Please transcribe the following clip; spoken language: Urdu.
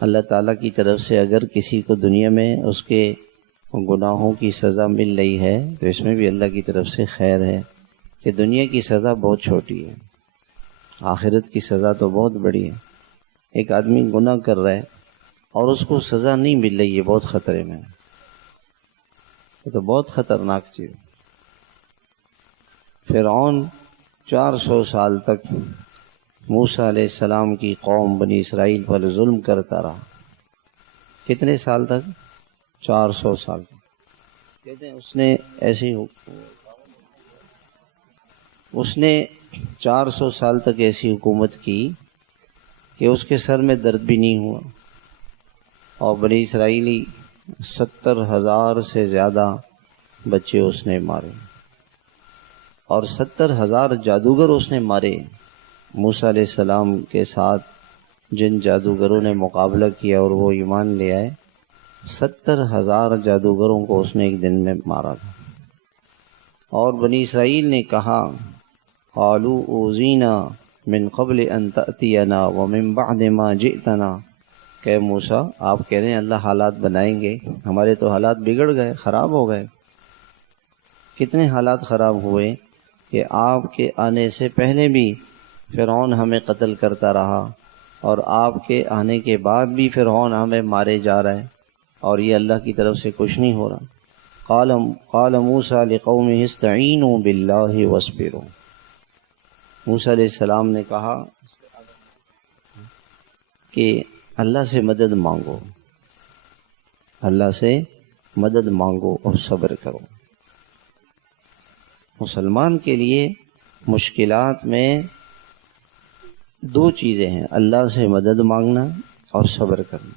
اللہ تعالیٰ کی طرف سے اگر کسی کو دنیا میں اس کے گناہوں کی سزا مل رہی ہے تو اس میں بھی اللہ کی طرف سے خیر ہے کہ دنیا کی سزا بہت چھوٹی ہے، آخرت کی سزا تو بہت بڑی ہے۔ ایک آدمی گناہ کر رہا ہے اور اس کو سزا نہیں مل رہی ہے، بہت خطرے میں، یہ تو بہت خطرناک چیز۔ فرعون 400 سال تک موسیٰ علیہ السلام کی قوم بنی اسرائیل پر ظلم کرتا رہا۔ کتنے سال تک؟ 400 سال تک۔ کہتے ہیں اس نے 400 سال تک ایسی حکومت کی کہ اس کے سر میں درد بھی نہیں ہوا، اور بنی اسرائیلی 70,000 سے زیادہ بچے اس نے مارے، اور 70,000 جادوگر اس نے مارے۔ موسیٰ علیہ السلام کے ساتھ جن جادوگروں نے مقابلہ کیا اور وہ ایمان لے آئے، 70,000 جادوگروں کو اس نے ایک دن میں مارا تھا۔ اور بنی اسرائیل نے کہا قالوا اوذینا من قبل ان تأتینا ومن بعد ما جئتنا، کہ موسیٰ آپ کہہ رہے ہیں اللہ حالات بنائیں گے، ہمارے تو حالات بگڑ گئے، خراب ہو گئے۔ کتنے حالات خراب ہوئے کہ آپ کے آنے سے پہلے بھی فرعون ہمیں قتل کرتا رہا، اور آپ کے آنے کے بعد بھی فرعون ہمیں مارے جا رہا ہے، اور یہ اللہ کی طرف سے کچھ نہیں ہو رہا۔ قال موسیٰ لقومہ استعینوا باللہ واصبروا، موسیٰ علیہ السلام نے کہا کہ اللہ سے مدد مانگو، اللہ سے مدد مانگو اور صبر کرو۔ مسلمان کے لیے مشکلات میں 2 چیزیں ہیں، اللہ سے مدد مانگنا اور صبر کرنا۔